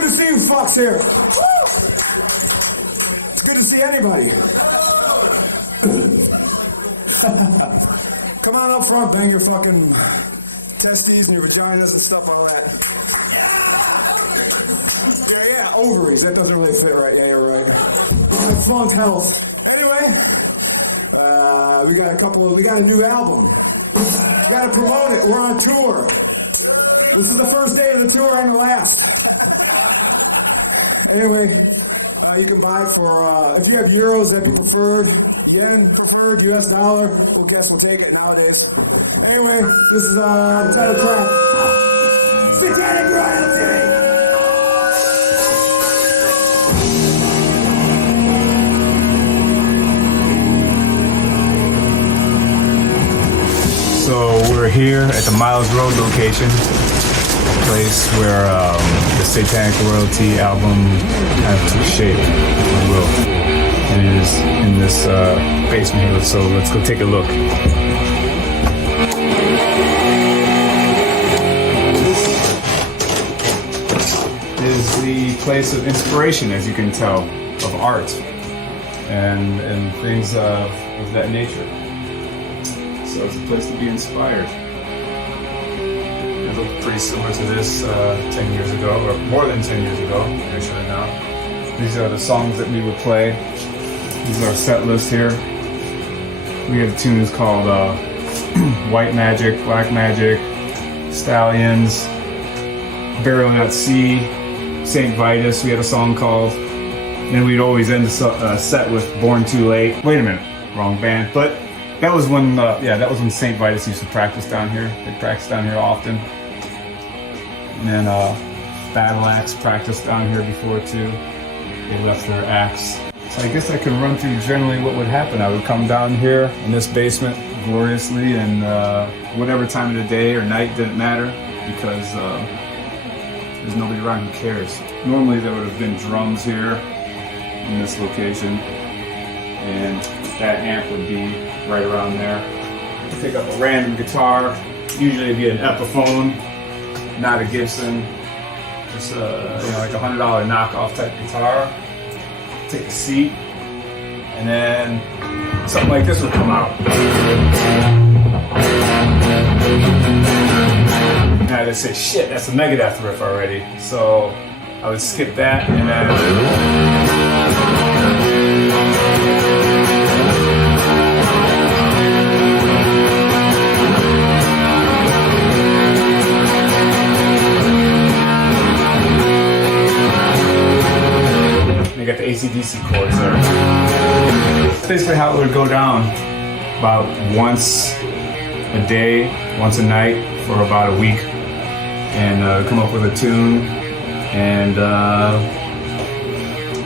good to see you fucks here. Woo! It's good to see anybody. Come on up front, bang your fucking testes and your vaginas and stuff, all that. Yeah, ovaries. That doesn't really fit right. Yeah, you're right. Funk health. Anyway, we got a new album. We gotta promote it. We're on tour. This is the first day of the tour and the last. Anyway, you can buy it for, if you have euros, that'd be preferred. Yen, preferred, US dollar. Well, guess we'll take it nowadays. Anyway, this is the title track. Satanic Royalty! So we're here at the Miles Road location, a place where the Satanic Royalty album kind of took shape, if you will. It is in this basement here, so let's go take a look. It is the place of inspiration, as you can tell, of art and things of that nature. So it's a place to be inspired. It looked pretty similar to this 10 years ago, or more than 10 years ago, actually now. These are the songs that we would play. This is our set list here. We have tunes called White Magic, Black Magic, Stallions, Burial at Sea, St. Vitus, we had a song called. Then we'd always end the set with Born Too Late. Wait a minute, wrong band. But that was when, that was when St. Vitus used to practice down here. They practiced down here often. And then Battle Axe practiced down here before too. They left their axe. So I guess I can run through generally what would happen. I would come down here in this basement gloriously, and whatever time of the day or night didn't matter, because there's nobody around who cares. Normally there would have been drums here in this location, and that amp would be right around there. Pick up a random guitar, usually it'd be an Epiphone, not a Gibson, just like $100 knockoff type guitar. Take a seat, and then something like this would come out. And I'd say, shit, that's a Megadeth riff already. So I would skip that, and then you got the AC/DC chords there. That's basically how it would go down. About once a day, once a night for about a week, and come up with a tune and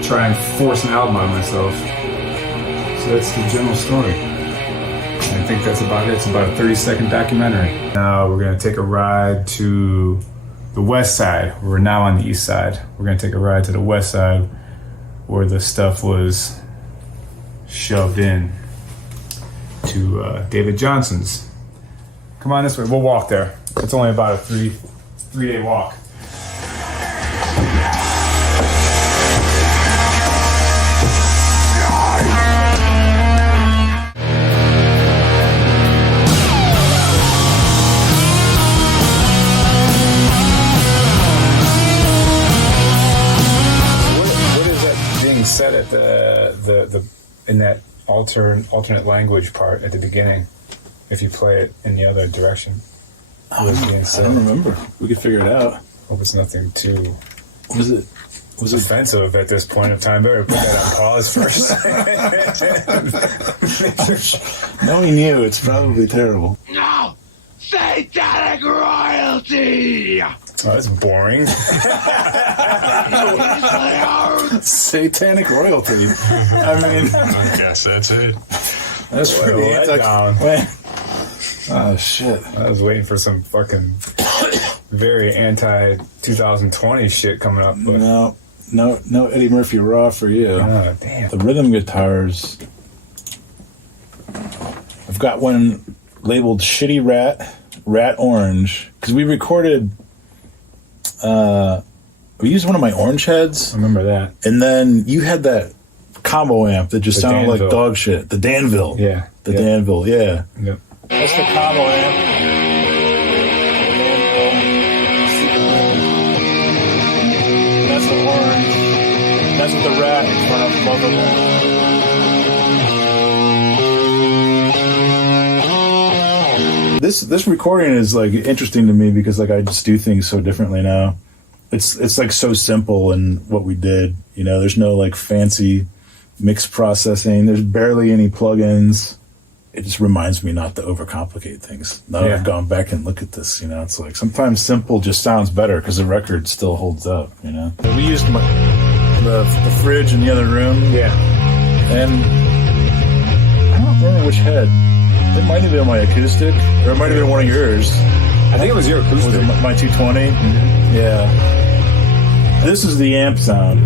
try and force an album on myself. So that's the general story. And I think that's about it. It's about a 30-second documentary. Now we're gonna take a ride to the west side. We're now on the east side. We're gonna take a ride to the west side, where the stuff was shoved in to David Johnson's. Come on this way, we'll walk there. It's only about a three-day walk. Set at the in that alternate language part at the beginning, if you play it in the other direction. I don't remember. We could figure it out. Hope it's nothing too Was it offensive at this point of time. Better put that on pause first. Knowing you, it's probably terrible. No! Satanic Royalty! Oh, that's boring. Satanic Royalty. I mean, I guess that's it. that's pretty down. Oh shit! I was waiting for some fucking very anti-2020 shit coming up. But No Eddie Murphy Raw for you. Oh, damn. The rhythm guitars. I've got one labeled Shitty Rat Orange, because we recorded We used one of my orange heads. I remember that. And then you had that combo amp that just sounded like dog shit. The Danville. Yeah. The Danville, yeah. Yep. That's the combo amp. That's the orange. That's with the rat in front of both of them. This recording is like interesting to me because like I just do things so differently now. It's like so simple in what we did. You know, there's no like fancy mix processing. There's barely any plugins. It just reminds me not to overcomplicate things. Now that I've gone back and looked at this, you know, it's like sometimes simple just sounds better because the record still holds up, you know. We used the fridge in the other room. Yeah. And I don't remember which head. It might have been my acoustic, or it might have been one of yours. I think it was your acoustic. Was it my 220? Mm-hmm. Yeah. This is the amp sound.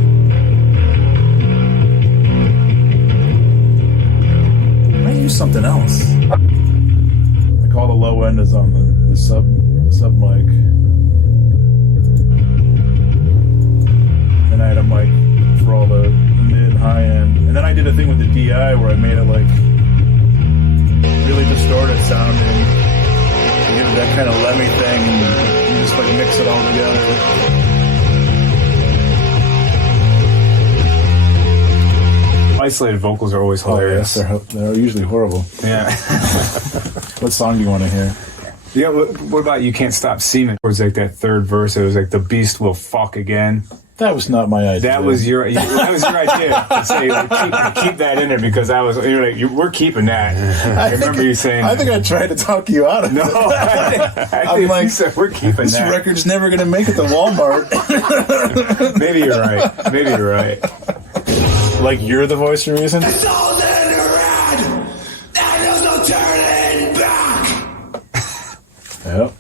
I use something else. Like all the low end is on the sub mic. And I had a mic for all the mid and high end. And then I did a thing with the DI where I made it like really distorted sounding. You know, that kind of Lemmy thing, and you just like mix it all together. Isolated vocals are always hilarious. Oh, yes, they're usually horrible. Yeah. What song do you want to hear? Yeah, what about You Can't Stop Seeming? Towards like that third verse, it was like the beast will fuck again. That was not my idea. That was your idea to say like, keep that in there because you're like we're keeping that. I remember you saying. I think I tried to talk you out of it. No, I think like, you said we're keeping this that. This record's never going to make it to Walmart. Maybe you're right. Like you're the voice of reason. It's all in the red, and there's no turning back. Yep.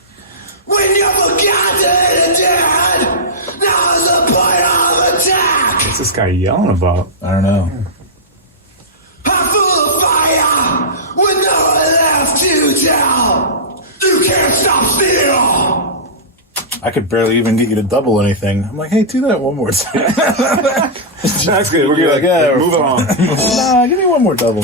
When you're forgotten and dead, now's the point of attack. What's this guy yelling about? I don't know. I'm full of fire, with no one left to tell. You can't stop still. I could barely even get you to double anything. I'm like, hey, do that one more time. That's good. We're gonna like, yeah, move along. Nah, give me one more double.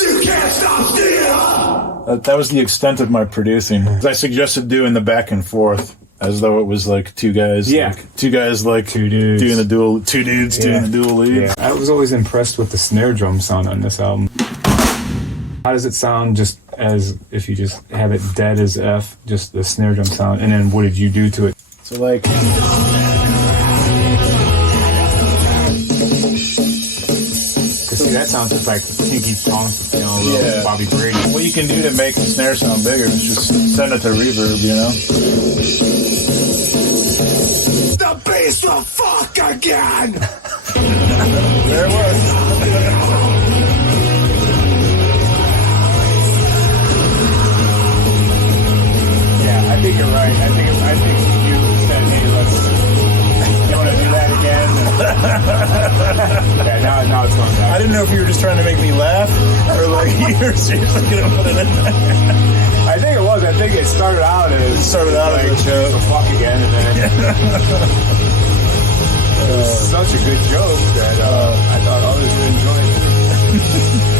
You can't stop still. That was the extent of my producing. I suggested doing the back and forth as though it was like two guys. Yeah. Like, two guys like Two dudes. doing the dual. Two dudes doing the dual lead. Yeah. I was always impressed with the snare drum sound on this album. How does it sound just as if you just have it dead as F, just the snare drum sound, and then what did you do to it? So like. Because that sounds just like Tinky Tonk, you know, little Bobby Brady. What you can do to make the snare sound bigger is just send it to reverb, you know? The beast will fuck again. There it was. Yeah, I think you're right. I think you said, hey, you want to do that again? Yeah, now it's going back. I didn't know if you were just trying to make me laugh or like you were seriously going to put it in there. I think it was. I think it started out as Like, a joke. The fuck again, and then it was such a good joke that I thought others would enjoy it too.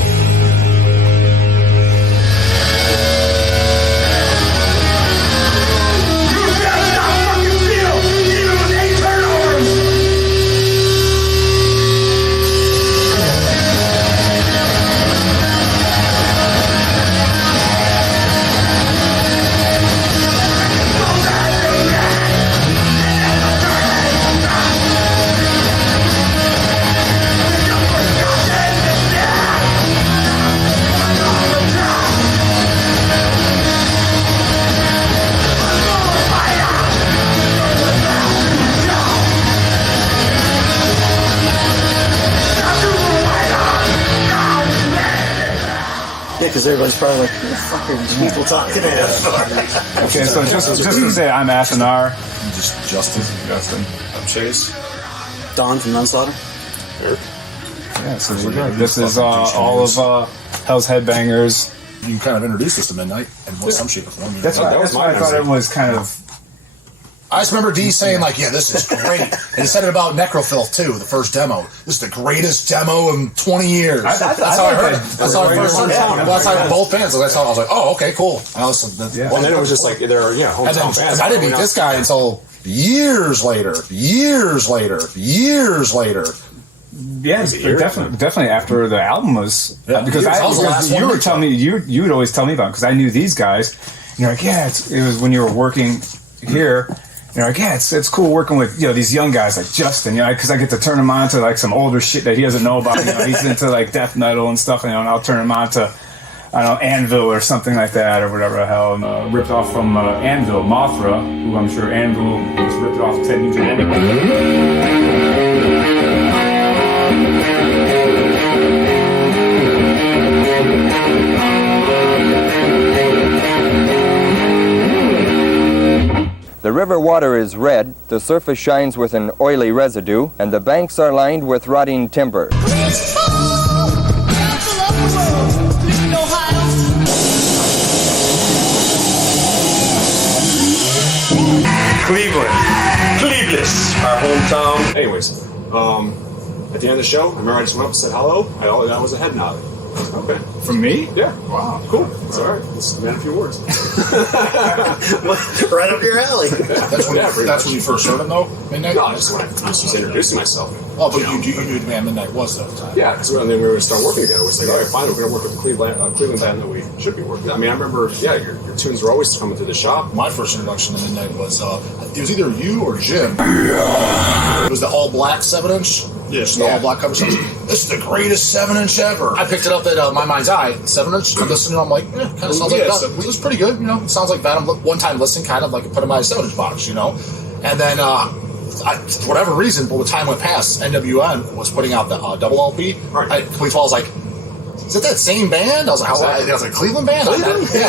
Because everybody's probably like, who the fuck are these people talking about? Okay, so just to say, I'm Asanar. Just Justin. I'm Chase. Don from Manslaughter. Yeah, so this is all of Hell's Headbangers. You kind of introduced us to Midnight in some shape or form. That's why I thought it was kind of I just remember D saying, like, yeah, this is great. And he said it about Necrofilth, too, the first demo. This is the greatest demo in 20 years. That's how I heard it. That's how I first heard it. That's how both bands. That's how I was like, oh, okay, cool. And and then it was just like, they're, hometown bands. I didn't meet this guy until years later. Yeah, definitely after the album was because you were telling me you would always tell me about because I knew these guys. And you're like, yeah, it was when you were working here. And you're like, yeah, it's cool working with these young guys like Justin, because I get to turn him on to like some older shit that he doesn't know about. He's into like death metal and stuff, and I'll turn him on to Anvil or something like that or whatever the hell. Ripped off from Anvil, Mothra, who I'm sure Anvil was ripped off 10 years ago. The river water is red, the surface shines with an oily residue, and the banks are lined with rotting timber. Cleveland, our hometown. Anyways, at the end of the show, I remember I just went up and said hello. All I got was a head nod. Okay. From me? Yeah. Wow. Cool. It's all right. This man, a few words. Right up your alley. That's when you first heard him, though? Midnight? No, just when I was introducing myself. Oh, but you knew who Man Midnight was at the time. Yeah, because when we were going to start working together, we said, all right, fine, we're going to work with the Cleveland band that we should be working with. I mean, I remember, your tunes were always coming to the shop. My first introduction to Midnight was, it was either you or Jim. It was the all-black 7-inch. Yes. The all-black cover. This is the greatest 7-inch ever. I picked it up at My Mind's Eye, 7-inch. I'm listening, I'm like, kind of sounds like that. It was pretty good, It sounds like Venom. One time listening, kind of like put in my 7-inch box, And then, for whatever reason, but when time went past, NWN was putting out the double LP. Right. I was like, is it that same band? I was like, Cleveland band? I was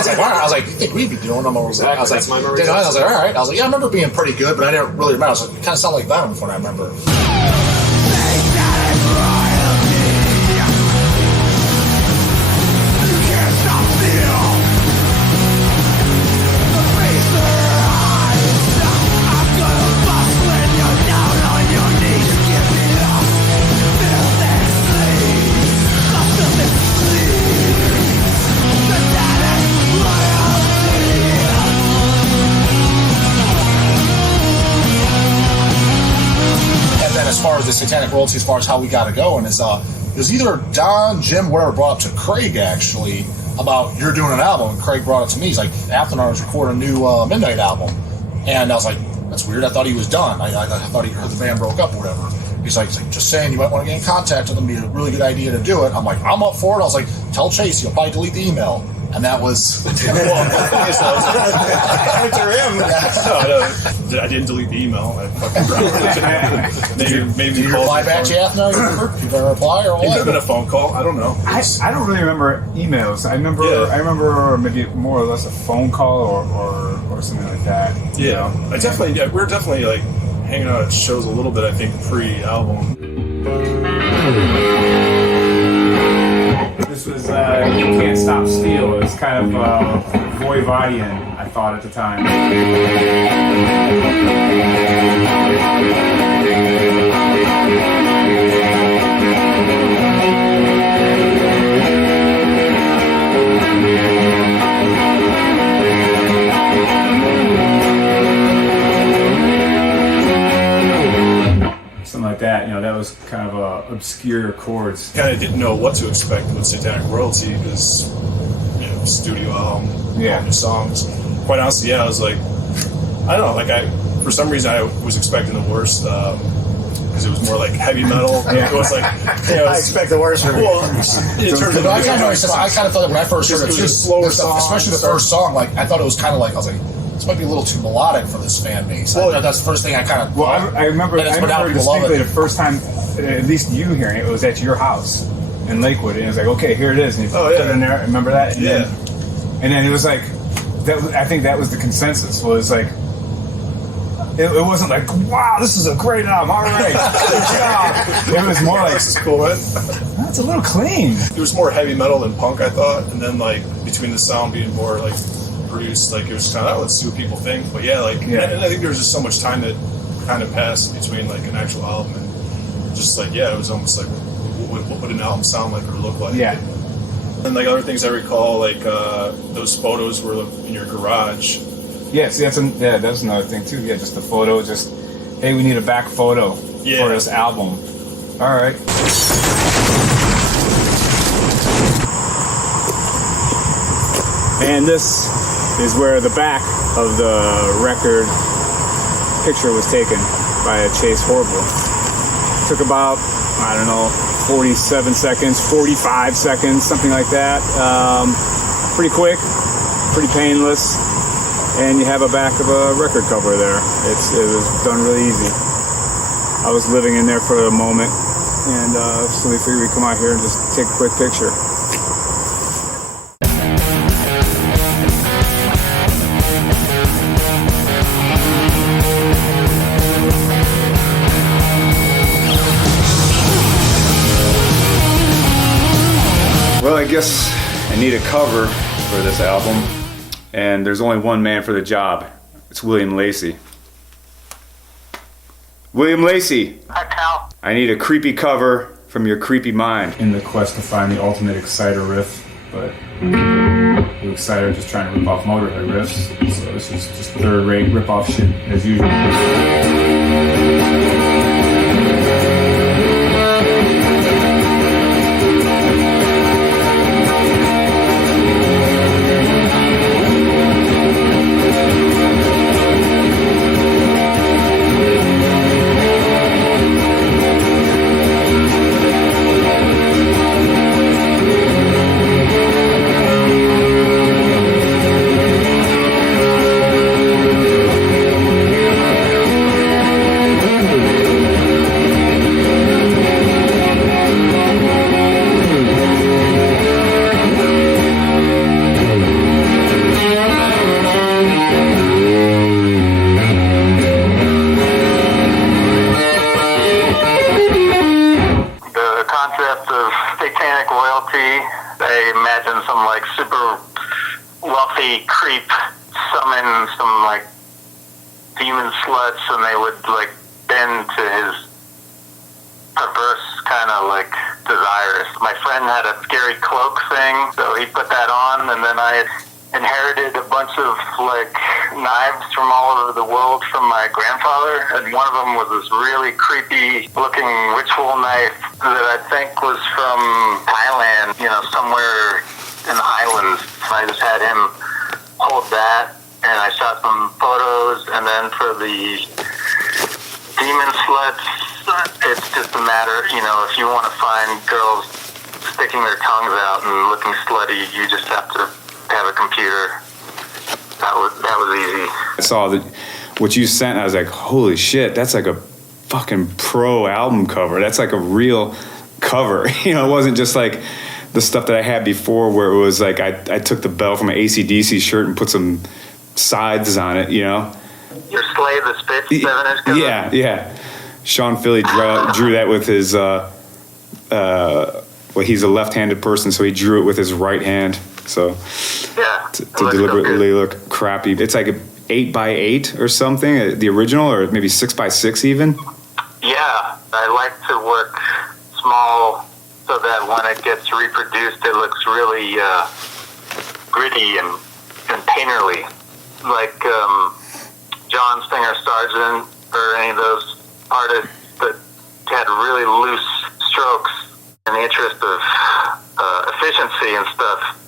like, all right. I was like, you think we'd be doing them? I was like, that's my memory. I was like, all right. I was like, yeah, I remember being pretty good, but I didn't really remember. I was like, it kind of sounded like Venom from what I remember. As far as the Satanic royalty, as far as how we got it going, is it was either Don, Jim, whatever, brought up to Craig actually about you're doing an album, and Craig brought it to me. He's like, Afternoon was recording a new Midnight album, and I was like, that's weird. I thought he was done. I thought he heard the band broke up or whatever. He's like, just saying, you might want to get in contact with them. It'd be a really good idea to do it. I'm like, I'm up for it. I was like, tell Chase, he'll probably delete the email. And that was... After him. No, I didn't delete the email. I fucking Did you reply back to Athena? You remember? Did you reply or what? It could have been a phone call. I don't know. I don't really remember emails. I remember maybe more or less a phone call or something like that. Yeah. We're definitely like hanging out at shows a little bit, I think, pre-album. This was You Can't Stop Steel. It was kind of Voivodian, I thought at the time. Something like that, that was kind of obscure chords. Kind of didn't know what to expect with Satanic Royalty because, studio album, new songs. Quite honestly, I was like, I don't know, for some reason I was expecting the worst because it was more like heavy metal. It was like, I expect the worst from I kind of thought that when I first heard it, just slower songs, especially the first song, I thought it was kind of like, I was like, this might be a little too melodic for this fan base. That's the first thing I kind of... Well, I remember distinctly the first time, at least you hearing it, was at your house in Lakewood, and it was like, okay, here it is, and you put it in there, remember that? And then it was like, I think that was the consensus, was like, it wasn't like, wow, this is a great album, all right, good job. It was more like, this is cool, that's a little clean. It was more heavy metal than punk, I thought, and then between the sound being more produced. Like it was kind of, let's see what people think. But yeah, like, and I think there was just so much time that kind of passed between like an actual album and just like, yeah, it was almost like, what would an album sound like or look like? Yeah. And like other things I recall, like those photos were in your garage. Yeah, see, that's another thing too. Yeah, just the photo. Just, hey, we need a back photo for this album. All right. And this is where the back of the record picture was taken by Chase Horrible. Took about, I don't know, 47 seconds, 45 seconds, something like that. Pretty quick, pretty painless, and you have a back of a record cover there. It was done really easy. I was living in there for a moment, and so we figured we'd come out here and just take a quick picture. Well, I guess I need a cover for this album, and there's only one man for the job. It's William Lacey. William Lacey! Hi, Cal. I need a creepy cover from your creepy mind. In the quest to find the ultimate Exciter riff, but the Exciter are just trying to rip off Motorhead riffs, so this is just third-rate rip-off shit as usual. Satanic royalty. They imagine some like super wealthy creep summon some like demon sluts, and they would like bend to his perverse kind of like desires. My friend had a scary cloak thing, so he put that on, and then I inherited a bunch of like knives from all over the world from my grandfather, and one of them was this really creepy looking ritual knife that I think was from Thailand, you know, somewhere in the highlands. I just had him hold that, and I shot some photos, and then for the demon sluts, it's just a matter, you know, if you want to find girls sticking their tongues out and looking slutty, you just have to have a computer. That was easy. I saw what you sent, I was like, holy shit, that's like a fucking pro album cover. That's like a real cover. You know, it wasn't just like the stuff that I had before where it was like I took the bell from an AC/DC shirt and put some sides on it, you know? Your Slave the Spitz 7-inch cover? Yeah. Sean Philly drew that with his, well, he's a left-handed person, so he drew it with his right hand. So yeah, to deliberately look crappy. It's like 8x8 or something, the original, or maybe 6x6 even. Yeah, I like to work small so that when it gets reproduced, it looks really gritty and painterly, like John Singer Sargent or any of those artists that had really loose strokes. In the interest of efficiency and stuff,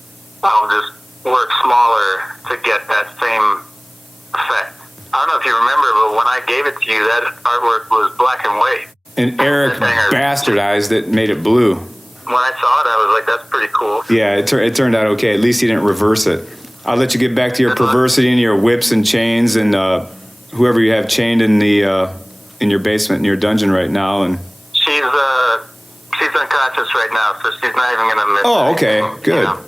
I'll just work smaller to get that same effect. I don't know if you remember, but when I gave it to you, that artwork was black and white. And Eric bastardized it, made it blue. When I saw it, I was like, that's pretty cool. Yeah, it turned out okay. At least he didn't reverse it. I'll let you get back to your perversity and your whips and chains and whoever you have chained in your basement, in your dungeon right now. And she's unconscious right now, so she's not even going to miss Oh, anything, okay, good. You know?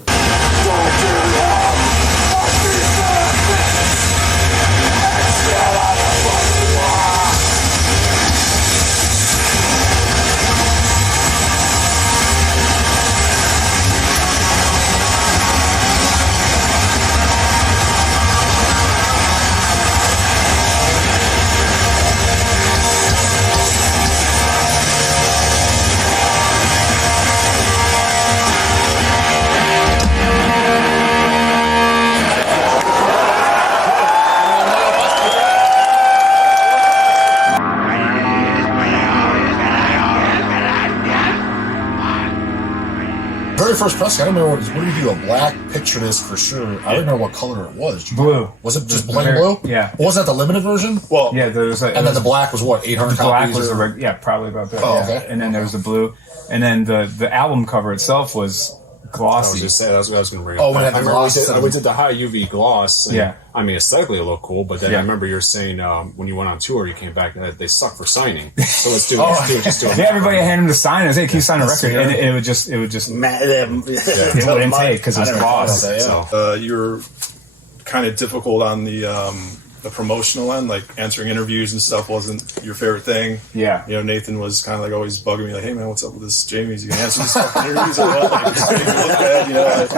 first press? I don't remember what did we do? A black picture disc for sure. I don't remember what color it was. Blue. Was it just plain blue? Yeah. Wasn't that the limited version? Well, yeah, there was and then the black was what, 800 the black copies? was probably about that. Oh, yeah. okay. And then there was the blue, and then the album cover itself was glossy. I was just saying, that's what I was going to bring Oh, up. when I it had the remember gloss. we did the high UV gloss. And, Yeah. I mean, aesthetically it looked cool, but then Yeah. I remember you were saying when you went on tour, you came back that they suck for signing. So let's do it. Just do it. Yeah, everybody had him to sign. I was like, can you sign a record? And it would just, it wouldn't take because it's gloss. You're kind of difficult on the promotional end, like answering interviews and stuff wasn't your favorite thing. Yeah. You know, Nathan was kind of like always bugging me, like, hey man, what's up with this Jamie? Is he going to answer these fucking interviews or what? Like, just making me look bad, you know? Like,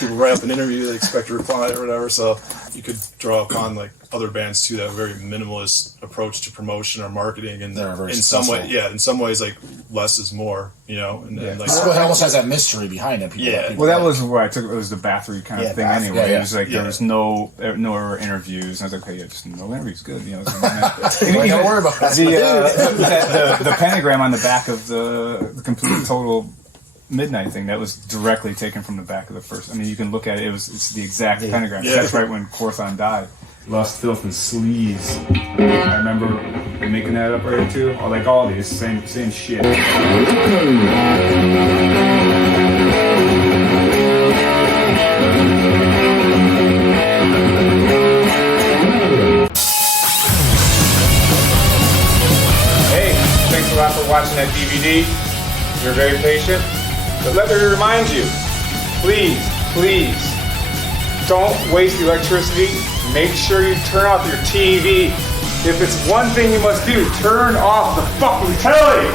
people write up an interview, they expect a reply or whatever, so you could draw upon, like, other bands too that have a very minimalist approach to promotion or marketing, and They're very in some ways, like, less is more, you know? And like, it almost has that mystery behind it. Well, that was where I took it. It was the bathroom kind of thing anyway. Yeah. It was like there was no interviews. And I was like, okay, yeah, just no interviews, good. You know, don't worry about that. The pentagram on the back of the complete total Midnight thing, that was directly taken from the back of the first. I mean, you can look at it. It's the exact pentagram. Yeah. That's right when Corthon died. Lust, Filth, and Sleaze. I remember making that up right too. Or like all these, same shit. Hey, thanks a lot for watching that DVD. You're very patient. But let me remind you, please, don't waste electricity. Make sure you turn off your TV. If it's one thing you must do, turn off the fucking telly!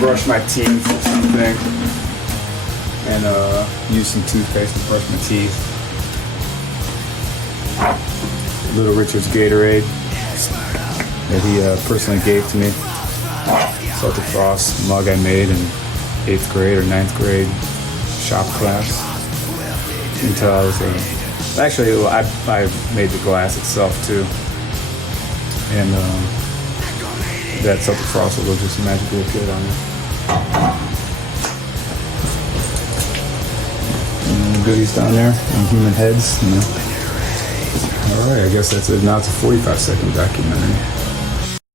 Brush my teeth or something, and use some toothpaste to brush my teeth. Little Richard's Gatorade that he personally gave to me. Celtic Frost mug I made in 8th grade or 9th grade shop class. Until I was actually I made the glass itself too, and that Celtic Frost will look just magically good on it. And goodies down there on human heads, you know. Alright, I guess that's it. Now it's a 45-second documentary.